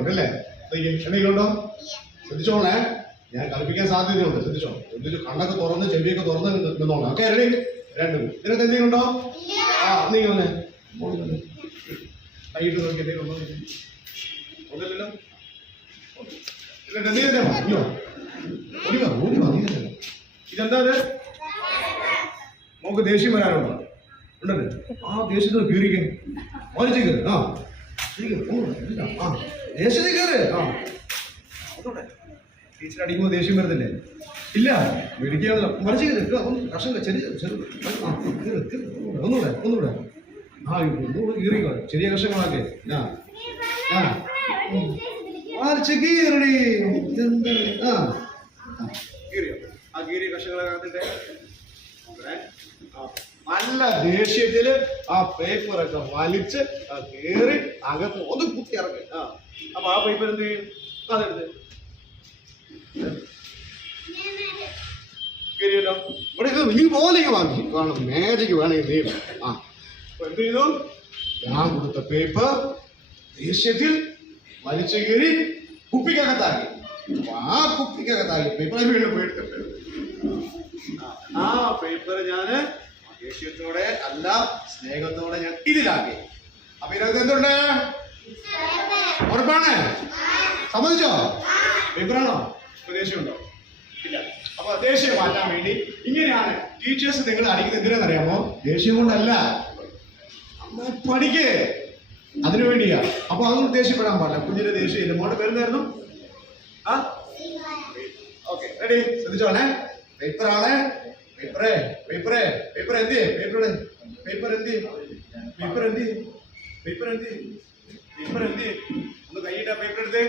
ഉണ്ടല്ലേ? എന്തെങ്കിലുണ്ടോ? ശ്രദ്ധിച്ചോളേ, ഞാൻ കളിപ്പിക്കാൻ സാധ്യതയുണ്ട്. ശ്രദ്ധിച്ചോ. ശ്രദ്ധിച്ചു. കണ്ണൊക്കെ തുറന്ന് ചെവിയൊക്കെ തുറന്ന് നിന്നോളാം. Okay, ready? രണ്ടും. ഇതിനകത്ത് എന്തെങ്കിലും ഉണ്ടോ? എന്തെങ്കിലും ഒന്ന് കൈയിട്ട് നോക്കി എന്തെങ്കിലും ഉണ്ടോ? ഒന്നില്ലല്ലോ. ഇതെന്താ? നമുക്ക് ദേഷ്യം വരാനുണ്ടോ? ഉണ്ടല്ലേ? ആ ദേഷ്യത്തിൽ കീറിക്കേ, വലിച്ചു കയറി. ദേഷ്യത്തിൽ കയറ്. ടീച്ചർ അടിക്കുമ്പോൾ ദേഷ്യം വരുന്നില്ലേ? ഇല്ല, മേടിക്കാണല്ലോ. വലിച്ചു കയറി കർഷക ഒന്നുകൂടെ ഒന്നുകൂടെ കീറിക്കോ. ചെറിയ കർഷകങ്ങളാക്കെ വലിച്ചു കീറി. കീറിയോ? ആ കീറിയ കർഷകളെ നല്ല ദേഷ്യത്തില് ആ പേപ്പറൊക്കെ വലിച്ച് കയറി അകത്ത് ഒന്ന് കുത്തി ഇറങ്ങി. അപ്പൊ ആ പേപ്പർ എന്ത് ചെയ്യും? അതെടുത്ത് കയറിയല്ലോ. ഇവിടെ നീ പോലെ വാങ്ങി വേണം, മാജിക് വേണമെങ്കിൽ നീ അപ്പൊ എന്ത് ചെയ്തു? ഞാൻ കൊടുത്ത പേപ്പർ ദേഷ്യത്തിൽ വലിച്ചു കയറി കുപ്പിക്കകത്താക്കി. ആ കുപ്പിക്കകത്താക്കി പേപ്പർ വീണ്ടും പോയിട്ട് ആ പേപ്പർ ഞാന് ദേഷ്യത്തോടെ അല്ല സ്നേഹത്തോടെ ഞാൻ ഇതിലാക്കി. അപ്പൊ ഇതിനകത്ത് എന്തുണ്ട്? ഉറപ്പാണ്? സമ്മതിച്ചോ? പേപ്പറാണോ? ദേഷ്യമുണ്ടോ? ഇല്ല. അപ്പൊ ദേഷ്യം മാറ്റാൻ വേണ്ടി ഇങ്ങനെയാണ് ടീച്ചേഴ്സ് നിങ്ങൾ അടിക്കുന്നത്. എന്തിനാണെന്നറിയാമോ? ദേഷ്യം കൊണ്ടല്ല, പഠിക്കേ, അതിനു വേണ്ടിയാ. അപ്പൊ അതൊന്നും ദേഷ്യപ്പെടാൻ പാടില്ല. കുഞ്ഞിന്റെ ദേഷ്യം ഇല്ല. മോളുടെ പേരെന്തായിരുന്നു? Okay, ready? ശ്രദ്ധിച്ചോണേ. പേപ്പറാണ്. പേപ്പർ എന്ത്? പേപ്പർ എന്ത്? ഒന്ന് കൈയിട്ട പേപ്പർ എടുത്ത്.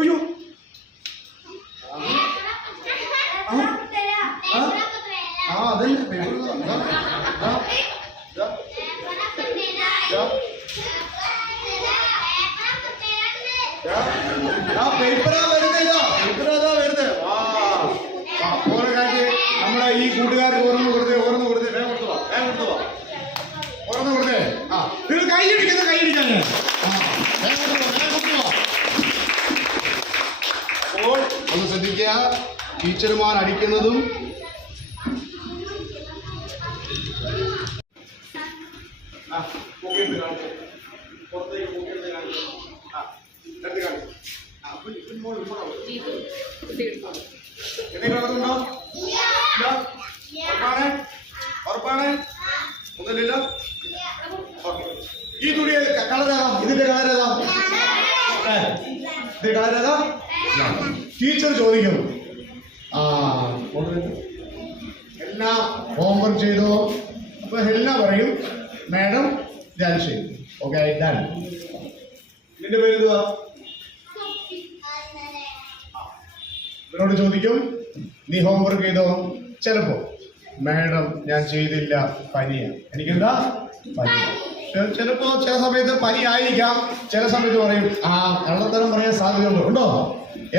അയ്യോ, അതല്ല പേപ്പർ. പേപ്പറാ വരുന്നില്ല. പേപ്പറാ വരുന്നത്. ഓരോ കാര്യം നമ്മളെ ഈ കൂട്ടുകാർക്ക് ഓരോന്ന് കൊടുത്തേ, വേഗം കൊടുത്തു നിങ്ങൾ കൈയടിക്കാൻ അപ്പോൾ ഒന്ന് ശ്രദ്ധിക്കുക. ടീച്ചർമാർ അടിക്കുന്നതും ഉറപ്പാണ്? ഒന്നുമില്ലല്ലോ. ഈ തുണി കളറേതാ? ഇതിന്റെ കളറേതാ? ഇതിന്റെ കളറേതാ? ടീച്ചർ ചോദിക്കുന്നു. എല്ലാ ഹോംവർക്ക് ചെയ്തോ? അപ്പൊ ഹെൽന പറയും, മാഡം ഞാൻ ചെയ്തു. Okay, done. നിന്റെ പേര് എന്തുവാ? ഇവരോട് ചോദിക്കും, നീ ഹോംവർക്ക് ചെയ്തോ? ചിലപ്പോ മാഡം ഞാൻ ചെയ്തില്ല, പനിയാ. എനിക്കെന്താ? പനി. ചിലപ്പോ ചില സമയത്ത് പനി ആയിരിക്കാം. ചില സമയത്ത് പറയും കള്ളത്തരം പറയാൻ സാധ്യതയുണ്ടോ? ഉണ്ടോ?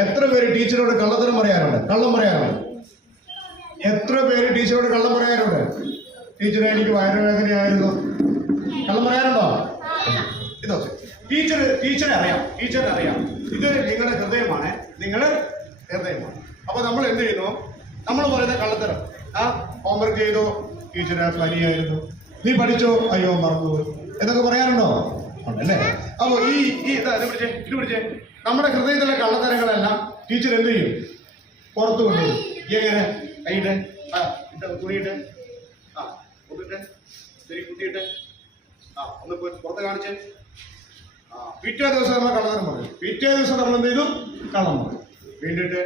എത്ര പേര് ടീച്ചറോട് കള്ളത്തരം പറയാറുണ്ട്? കള്ളം പറയാറുണ്ട്? എത്ര പേര് ടീച്ചറോട് കള്ളം പറയാറുണ്ട്? ടീച്ചറെ എനിക്ക് വയറുവേദനയായിരുന്നു. കള്ളം പറയാറുണ്ടോ? ഇതോ ടീച്ചറെ അറിയാം. ഇത് നിങ്ങളുടെ ഹൃദയമാണ്. അപ്പൊ നമ്മൾ എന്ത് ചെയ്യുന്നു? നമ്മൾ പറയുന്ന കള്ളത്തരം. ഹോംവർക്ക് ചെയ്തോ? ടീച്ചറെ പനിയായിരുന്നു. നീ പഠിച്ചോ? അയ്യോ മറന്നു. എന്നൊക്കെ പറയാറുണ്ടോ? ഉണ്ടല്ലേ? അപ്പൊ ഇത് പിടിച്ചേ. നമ്മുടെ ഹൃദയത്തിലെ കള്ളത്തരങ്ങളെല്ലാം ടീച്ചർ എന്ത് ചെയ്യും? പുറത്തു കൊണ്ടുപോകും. എങ്ങനെ? കൈയിട്ട് തുണിയിട്ട് ഒന്നിട്ട് ശരി കുത്തിയിട്ട് ഒന്ന് പുറത്ത് കാണിച്ച് പിറ്റേ ദിവസം നമ്മൾ കള്ളത്തരം പറയും. പിറ്റേ ദിവസം നമ്മൾ എന്ത് ചെയ്തു? കള്ളം പറയും. വീണ്ടിട്ട്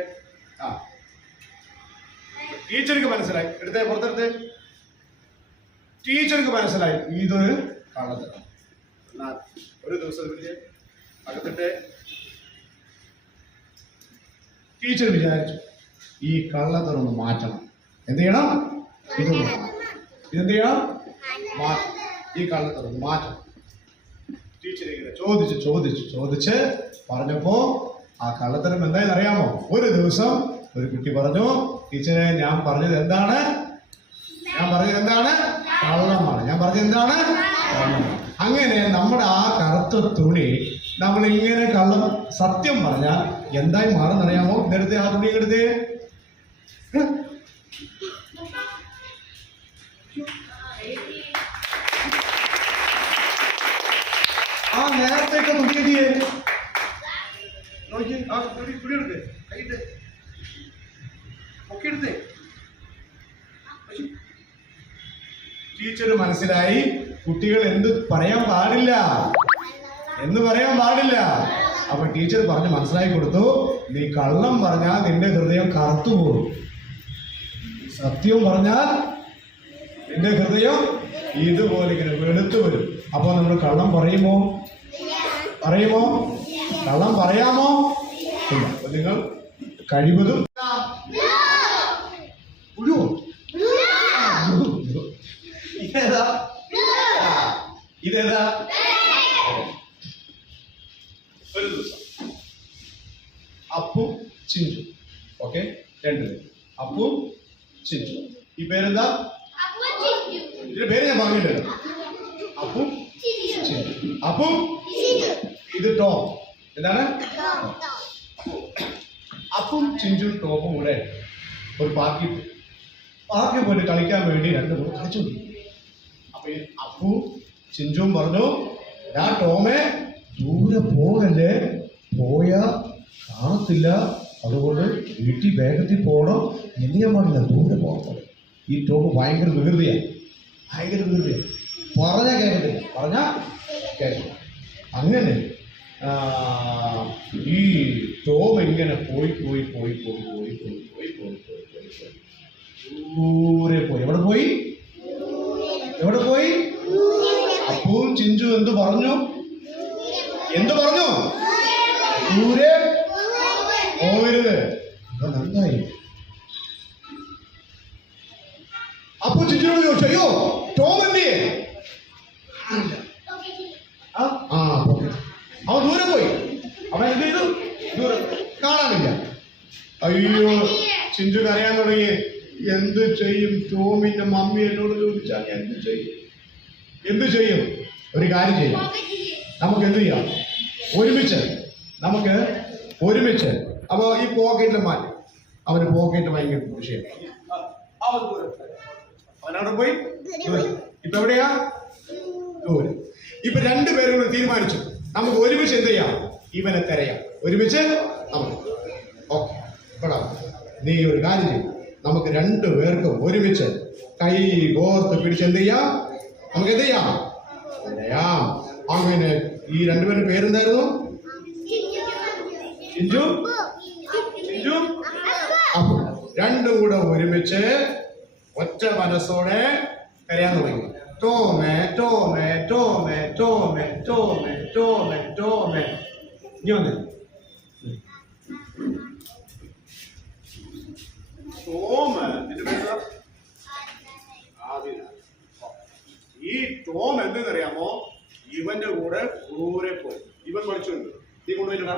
ടീച്ചർക്ക് മനസ്സിലായി. എടുത്തേ, പുറത്തെടുത്ത്. ടീച്ചർക്ക് മനസ്സിലായി ഇതൊരു കള്ളത്തരം. ഒരു ദിവസം അകത്തിട്ട് ടീച്ചർ വിചാരിച്ചു ഈ കള്ളത്തരം ഒന്ന് മാറ്റണം. എന്ത് ചെയ്യണം? ഇതെന്ത് ചെയ്യണം? ഈ കള്ളത്തരം മാറ്റണം. ടീച്ചർ ഇങ്ങനെ ചോദിച്ച് പറഞ്ഞപ്പോ ആ കള്ളത്തരം എന്തായെന്ന് അറിയാമോ? ഒരു ദിവസം ഒരു കുട്ടി പറഞ്ഞു, ടീച്ചറെ ഞാൻ പറഞ്ഞത് എന്താണ്? കള്ളമാണ്. ഞാൻ പറഞ്ഞത് എന്താണ്? അങ്ങനെ നമ്മുടെ ആ കറുത്ത തുണി നമ്മൾ ഇങ്ങനെ കള്ളം സത്യം പറഞ്ഞാൽ എന്തായി മാറുന്നറിയാമോ? നേരത്തെ ആ തുണി എടുത്തേ. ആ നേരത്തേക്ക് തുണിയെത്തിയേ നോക്കി. ആ തുണി എടുത്തേ, കൈയിട്ട് ഒക്കെ എടുത്തേ. ടീച്ചർ മനസ്സിലായി കുട്ടികൾ എന്ത് പറയാൻ പാടില്ല എന്ന് പറയാൻ പാടില്ല. അപ്പൊ ടീച്ചർ പറഞ്ഞ് മനസ്സിലാക്കി കൊടുത്തു, നീ കള്ളം പറഞ്ഞാൽ നിന്റെ ഹൃദയം കറുത്തുപോകും, സത്യം പറഞ്ഞാൽ നിന്റെ ഹൃദയം ഇതുപോലെ ഇങ്ങനെ വെളുത്തു വരും. അപ്പൊ നമ്മൾ കള്ളം പറയുമോ? കള്ളം പറയാമോ? ഇല്ല. അപ്പൊ നിങ്ങൾ കഴിവതും ഇതേതാ? ഒരു ദിവസം അപ്പു ചിഞ്ചു, ഓക്കെ, രണ്ടുപേരും അപ്പു ചിഞ്ചു. ഈ പേരെന്താ? ഇതിന്റെ പേര് ഞാൻ പറഞ്ഞില്ലല്ലോ. അപ്പു ചിഞ്ചു. അപ്പു ഇത് ടോം. എന്താണ്? അപ്പും ചിഞ്ചും ടോമും കൂടെ ഒരു പാർക്കിൽ പോയിട്ട് കളിക്കാൻ വേണ്ടി രണ്ടുപേരും കളിച്ചു. അപ്പൊ അപ്പു ചിഞ്ചും പറഞ്ഞു, ഞാൻ ടോമേ ദൂരെ പോകല്ലേ, പോയാ കാണത്തില്ല, അതുകൊണ്ട് വീട്ടിൽ വേഗത്തിൽ പോകണം, എന്തിനാ പാടില്ല, ദൂരെ പോകാൻ. ഈ ടോം ഭയങ്കര വികൃതിയാണ്. പറഞ്ഞാൽ കേൾക്കത്തില്ല, പറഞ്ഞാ കേൾക്കണം. അങ്ങനെ ഈ ടോം ഇങ്ങനെ പോയി ദൂരെ പോയി. എവിടെ പോയി? അപ്പുവും ചിഞ്ചു എന്ത് പറഞ്ഞു? ദൂരെ പോകരുത്. നന്നായി. അപ്പു ചിഞ്ചുനോട് ചോദിച്ചു, അയ്യോ ടോം എന്തിയെ? അവൻ ദൂരെ പോയി. അവൻ എന്ത് ചെയ്തു? ദൂരെ കാണാനില്ല. അയ്യോ ചിഞ്ചു കരയാൻ തുടങ്ങി. എന്ത് ചെയ്യും? ടോമിന്റെ മമ്മി എന്നോട് ചോദിച്ചാൽ എന്ത് ചെയ്യും? ഒരു കാര്യം ചെയ്യും, നമുക്ക് എന്ത് ചെയ്യാം? ഒരുമിച്ച് അപ്പൊ ഈ പോക്കറ്റിൽ മാറ്റി. അവന് പോക്കറ്റ് ഭയങ്കര വിഷയം. അവനവിടെ പോയി. ഇപ്പൊ എവിടെയാ? ദൂരെ. ഇപ്പൊ രണ്ടുപേരും കൂടെ തീരുമാനിച്ചു, നമുക്ക് ഒരുമിച്ച് എന്ത് ചെയ്യാം? ഇവനെ തിരയാം. ഒരുമിച്ച് നമുക്ക് ഓക്കെ. നീ ഒരു കാര്യം ചെയ്യും, നമുക്ക് രണ്ടുപേർക്കും ഒരുമിച്ച് കൈ കോർത്ത് പിടിച്ച് എന്ത് ചെയ്യാം? നമുക്ക് എന്ത് ചെയ്യാം? അങ്ങനെ ഈ രണ്ടുപേരുടെ പേരെന്തായിരുന്നു? ചിഞ്ചു അപ്പു. രണ്ടും കൂടെ ഒരുമിച്ച് ഒറ്റ മനസ്സോടെ കരയാൻ തുടങ്ങി. ടോമേ ടോമേ ടോമേ ടോമേ ടോമേ ടോമേ ടോമേ. ഇനി വന്നേ. ഈ ടോം എന്തെന്നറിയാമോ? ഇവന്റെ കൂടെ ദൂരെ പോയി. ഇവൻ പഠിച്ചുണ്ട്. നീ കൊണ്ടുപോയിട്ടാ?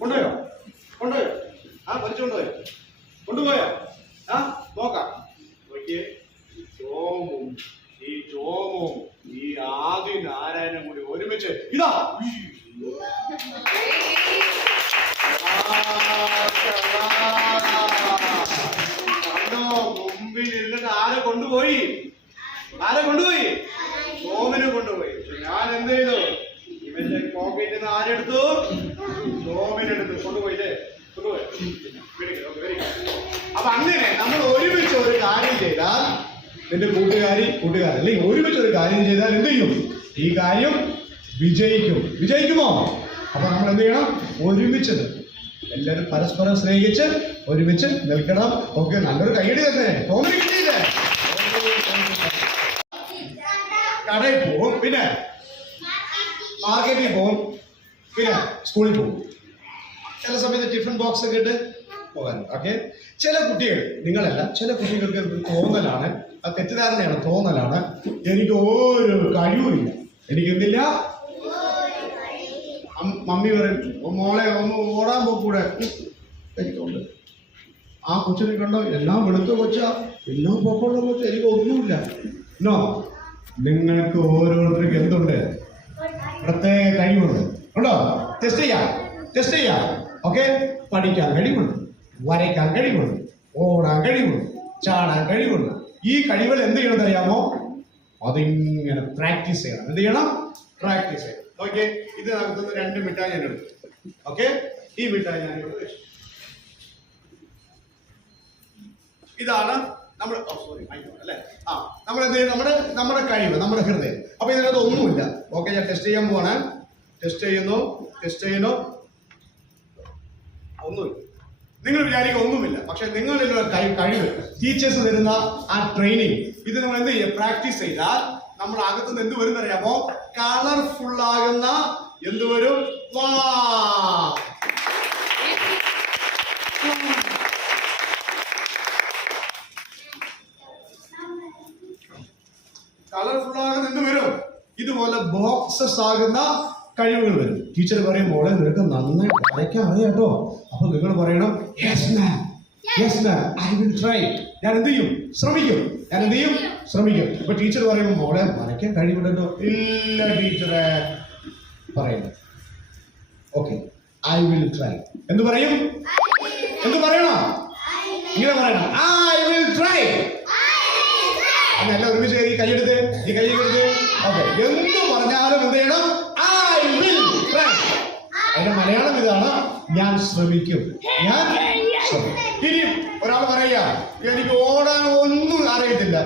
കൊണ്ടുപോയോ? പഠിച്ചുകൊണ്ടുപോയോ? നോക്കാം. നോക്കിയേ, ഈ ടോമും ഈ ആദ്യ നാരായണനും കൂടി ഒരുമിച്ച് ഇതാ മുമ്പിൽ ഇരുന്നിട്ട് ആരെ കൊണ്ടുപോയി? ടോമിനെ കൊണ്ടുപോയി. ഞാൻ എന്ത് ചെയ്തു? ഇവന്റെ പോക്കറ്റിൽ നിന്ന് ആരെടുത്തു? ടോമിനെടുത്തു. കൊണ്ടുപോയി. അപ്പൊ അങ്ങനെ നമ്മൾ ഒരുമിച്ച് ഒരു കാര്യം ചെയ്താൽ, നിന്റെ കൂട്ടുകാരൻ അല്ലെങ്കിൽ ഒരുമിച്ച് ഒരു കാര്യം ചെയ്താൽ എന്ത് ചെയ്യും? ഈ കാര്യം വിജയിക്കുമോ? അപ്പൊ നമ്മൾ എന്ത് ചെയ്യണം? ഒരുമിച്ച് എല്ലാവരും പരസ്പരം സ്നേഹിച്ച് ഒരുമിച്ച് നിൽക്കണം. ഓക്കെ, നല്ലൊരു കൈയടി തന്നെ. ടോമിന് കിട്ടിയില്ലേ? കടയിൽ പോകും, പിന്നെ മാർക്കറ്റിൽ പോകും, പിന്നെ സ്കൂളിൽ പോകും. ചില സമയത്ത് ടിഫിൻ ബോക്സ് ഒക്കെ ഇട്ട് പോകാൻ. ഓക്കെ, ചില കുട്ടികൾ, നിങ്ങളല്ല, ചില കുട്ടികൾക്ക് തോന്നലാണ്, അത് തെറ്റിദ്ധാരണയാണ്, തോന്നലാണ്, എനിക്ക് ഒരു കഴിവുമില്ല, എനിക്ക് എന്തില്ല. മമ്മി പറയും, മോളെ ഒന്ന് ഓടാൻ പോക്കൂടെ? എനിക്കുണ്ട്. ആ കൊച്ചിനെ കണ്ടോ, എല്ലാം വെളുത്ത കൊച്ച, എല്ലാം പൊക്കമുള്ള കൊച്ച, എനിക്ക് ഒന്നുമില്ല. നോ, നിങ്ങൾക്ക് ഓരോരുത്തർക്കും എന്തുണ്ട്? പ്രത്യേക കഴിവുണ്ട്. ഉണ്ടോ? ടെസ്റ്റ് ചെയ്യാം. ഓക്കെ, പഠിക്കാൻ കഴിവുണ്ട്, വരയ്ക്കാൻ കഴിവുണ്ട്, ഓടാൻ കഴിവുണ്ട്, ചാടാൻ കഴിവുണ്ട്. ഈ കഴിവുകൾ എന്ത് ചെയ്യണം അറിയാമോ? അതിങ്ങനെ പ്രാക്ടീസ് ചെയ്യണം. എന്ത് ചെയ്യണം? പ്രാക്ടീസ് ചെയ്യണം. ഓക്കെ, ഇത് നമുക്ക് 2 മിഠായി ഞാൻ എടുത്തു. ഓക്കെ, ഈ മിഠായി ഞാൻ ഇവിടെ വെച്ചു. ഇതാണ് നമ്മൾ അല്ലേ? നമ്മൾ എന്ത് ചെയ്യും? നമ്മുടെ കഴിവ്, നമ്മുടെ ഹൃദയം. അപ്പൊ ഇതിനകത്ത് ഒന്നുമില്ല. ഓക്കെ, ഞാൻ ടെസ്റ്റ് ചെയ്യാൻ പോവാണ്. ടെസ്റ്റ് ചെയ്യുന്നു. ഒന്നുമില്ല. നിങ്ങൾ വിചാരിക്കുക ഒന്നുമില്ല. പക്ഷെ നിങ്ങളിലുള്ള കഴിവ്, ടീച്ചേഴ്സ് തരുന്ന ആ ട്രെയിനിങ്, ഇത് നമ്മൾ എന്ത് ചെയ്യുക? പ്രാക്ടീസ് ചെയ്താൽ നമ്മുടെ അകത്തുനിന്ന് എന്ത് വരും അറിയാമോ? കളർഫുൾ ആകുന്ന എന്ത് വരും? കളർഫുൾ ആകുന്ന എന്ത് വരും? ഇതുപോലെ ബോക്സസ് ആകുന്ന കഴിവുകൾ വരും. ടീച്ചർ പറയും, മോളെ നിനക്ക് നന്നായി വരയ്ക്കാൻ അറിയാം കേട്ടോ. അപ്പൊ നിങ്ങൾ പറയണം, yes ma'am, I will try. ഞാൻ എന്ത് ചെയ്യും? ശ്രമിക്കും. അപ്പൊ ടീച്ചർ പറയുമ്പോൾ, മോളെ വരയ്ക്കാൻ കഴിവുണ്ടല്ലോ. ഇല്ല ടീച്ചറെ പറയുന്നത്. Okay, I will try. എന്ത് പറയണം? ഇങ്ങനെ പറയണം, ഐ വിൽ ട്രൈ. എല്ലാം ഒരുമിച്ച് ഈ കൈയെടുത്ത്. ഓക്കെ, എന്ത് പറഞ്ഞാലും എന്ത് ചെയ്യണം? I will try. അതിന്റെ മലയാളം ഇതാണ്, ഞാൻ ശ്രമിക്കും. ഇനി ഒരാൾ പറയാ, എനിക്ക് ഓടാൻ ഒന്നും അറിയത്തില്ല,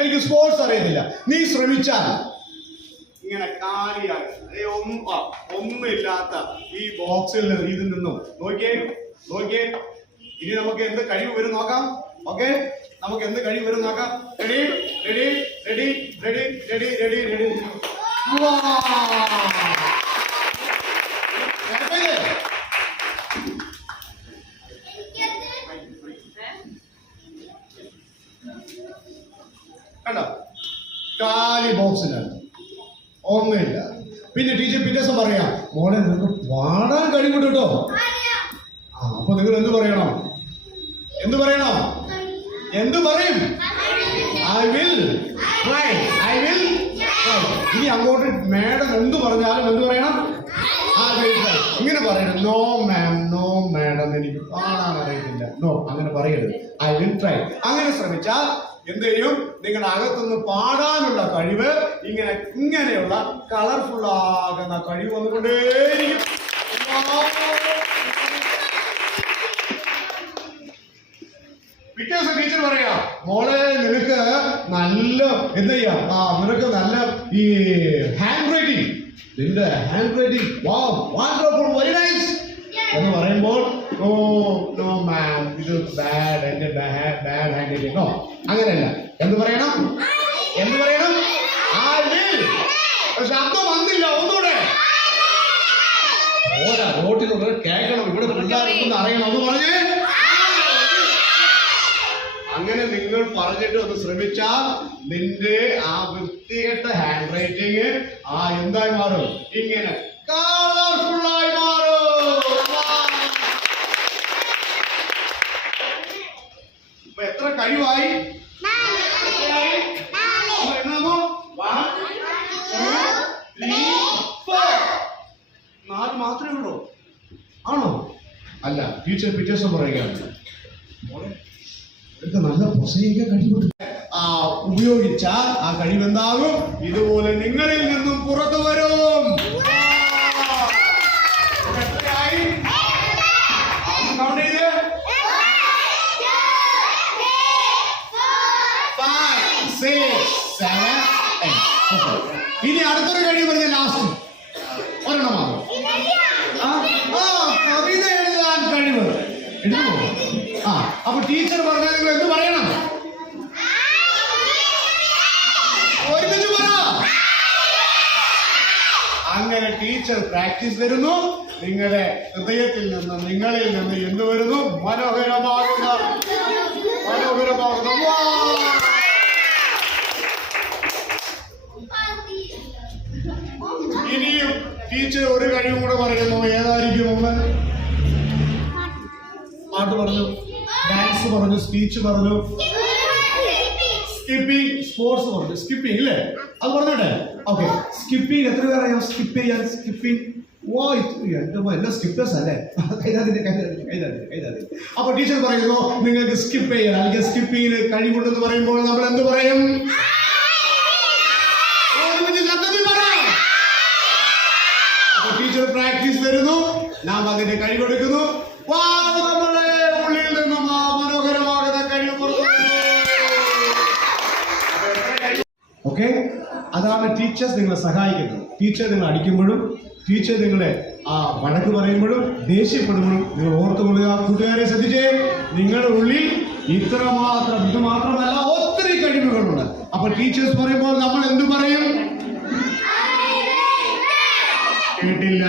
എനിക്ക് സ്പോർട്സ് അറിയത്തില്ല. നീ ശ്രമിച്ചാൽ ഇങ്ങനെ കാലിയായി ഒന്നുമില്ലാത്ത ഈ ബോക്സിൽ ഇതിൽ നിന്നും നോക്കിയേ. ഇനി നമുക്ക് എന്ത് കഴിവ് വരും നോക്കാം. ഓക്കെ, നമുക്ക് എന്ത് കഴിവ് വരും നോക്കാം. റെഡി. കണ്ടോ? കാലി ബോക്സിനകത്ത് ഒന്നുമില്ല. പിന്നെ ടീച്ചർ പിറ്റേ ദിവസം പറയാം, മോളെ നിനക്ക് പാടാൻ കഴിവുണ്ട് കേട്ടോ. അപ്പൊ നിങ്ങൾ എന്ത് പറയണം? എന്ത് പറയും? I will try. ഇനി അങ്ങോട്ട് മേഡം എന്ത് പറഞ്ഞാലും എന്ത് പറയണം? ഇങ്ങനെ പറയണം. നോ മാഡം, എനിക്ക് പാടാൻ അറിയത്തില്ല. നോ, അങ്ങനെ പറയരുത്. I will try. അങ്ങനെ ശ്രമിച്ചാൽ എന്ത് ചെയ്യും? നിങ്ങളുടെ അകത്തുനിന്ന് പാടാനുള്ള കഴിവ്, ഇങ്ങനെയുള്ള കളർഫുൾ ആകുന്ന കഴിവ് വന്നുകൊണ്ടേയിരിക്കും. പിറ്റേ ദിവസം ടീച്ചർ പറയാ, മോളെ നിനക്ക് നല്ല എന്ത് ചെയ്യാം? നിനക്ക് നല്ല ഈ ഹാൻഡ് റൈറ്റിംഗ്, നിന്റെ hand writing wonderful, very nice എന്ന് പറയുമ്പോൾ, നോ മാം, ഇത് ബാഡ്, എന്റെ ബാഡ് ഹാൻഡ് റൈറ്റിംഗ്. നോ, അങ്ങനെയല്ല. എന്ത് പറയണം? I will. ശബ്ദം വന്നില്ല, ഒന്നുകൂടെ റോട്ടിലൂടെ കേൾക്കണം, ഇവിടെ പിള്ളേർക്കൊന്ന് അറിയണം. ഒന്ന് പറഞ്ഞേ. അങ്ങനെ നിങ്ങൾ പറഞ്ഞിട്ട് ഒന്ന് ശ്രമിച്ചാൽ നിന്റെ ആ വൃത്തികെട്ട ഹാൻഡ് റൈറ്റിംഗ് എന്തായി മാറും? ഇങ്ങനെ കളർഫുൾ ആയി മാറും. ഇപ്പൊ എത്ര കഴിവായി? 4 മാത്രമേ ഉള്ളൂ. ആണോ? അല്ല, ടീച്ചർ പിറ്റേ ദിവസം പറയുകയാണ്, നല്ല പ്രസംഗിക്കാൻ കഴിവുണ്ട്. ഉപയോഗിച്ചാൽ ആ കഴിവെന്താകും? ഇതുപോലെ നിങ്ങളിൽ നിന്നും പുറത്തു വരും. കൗണ്ട് ചെയ്ത് 5, 6, 7, 8. ഇനി അടുത്തൊരു കഴിവ് പറഞ്ഞ ലാസ്റ്റ് ഒരെണ്ണമാണ്. കവിത എഴുതാൻ കഴിവ്. അപ്പൊ ടീച്ചർ പറഞ്ഞാൽ നിങ്ങൾ എന്ത് പറയണം? ഒരുമിച്ച് പറ. അങ്ങനെ ടീച്ചർ പ്രാക്ടീസ് തരുന്നു. നിങ്ങളുടെ ഹൃദയത്തിൽ നിന്ന്, നിങ്ങളിൽ നിന്ന് എന്ത് വരുന്നു? മനോഹരമാകുന്ന. ഇനിയും ടീച്ചർ ഒരു കഴിവും കൂടെ പറയുന്നു. ഏതായിരിക്കും? ഒന്ന് പാട്ട് പറഞ്ഞു, ഡാൻസ് പറഞ്ഞു, സ്പീച്ച് പറഞ്ഞു, സ്കിപ്പിംഗ്, സ്പോർട്സ് പറഞ്ഞു. സ്കിപ്പിംഗ് ഇല്ലേ? അത് പറഞ്ഞോട്ടെ. ഓക്കെ, സ്കിപ്പിംഗ് എത്ര പേരറിയാം? സ്കിപ്പ് ചെയ്യാൻ, സ്കിപ്പിംഗ്. ഓ എല്ലാം സ്കിപ്പേഴ്സ് അല്ലേ? അപ്പൊ ടീച്ചർ പറയുന്നു നിങ്ങൾക്ക് സ്കിപ്പ് ചെയ്യാൻ അല്ലെങ്കിൽ സ്കിപ്പിങ്ങിന് കഴിവുണ്ടെന്ന് പറയുമ്പോൾ നമ്മൾ എന്ത് പറയും? അപ്പൊ ടീച്ചർ പ്രാക്ടീസ് തരുന്നു, നാം അതിന്റെ കഴിവെടുക്കുന്നു. നമ്മുടെ ഉള്ളിൽ നിന്നും ആ മനോഹരമാകുന്ന കഴിവ് പുറത്തു. ഓക്കെ, അതാണ് ടീച്ചേഴ്സ് നിങ്ങളെ സഹായിക്കുന്നത്. ടീച്ചർ നിങ്ങൾ അടിക്കുമ്പോഴും ടീച്ചർ നിങ്ങളെ വഴക്ക് പറയുമ്പോഴും ദേഷ്യപ്പെടുമ്പോഴും നിങ്ങൾ ഓർത്തുകൊള്ളുക. കൂട്ടുകാരെ ശ്രദ്ധിച്ചേ, നിങ്ങളുടെ ഉള്ളിൽ ഇത് മാത്രമല്ല ഒത്തിരി കഴിവുകളുണ്ട്. അപ്പൊ ടീച്ചേഴ്സ് പറയുമ്പോൾ നമ്മൾ എന്ത് പറയും? കേട്ടില്ല.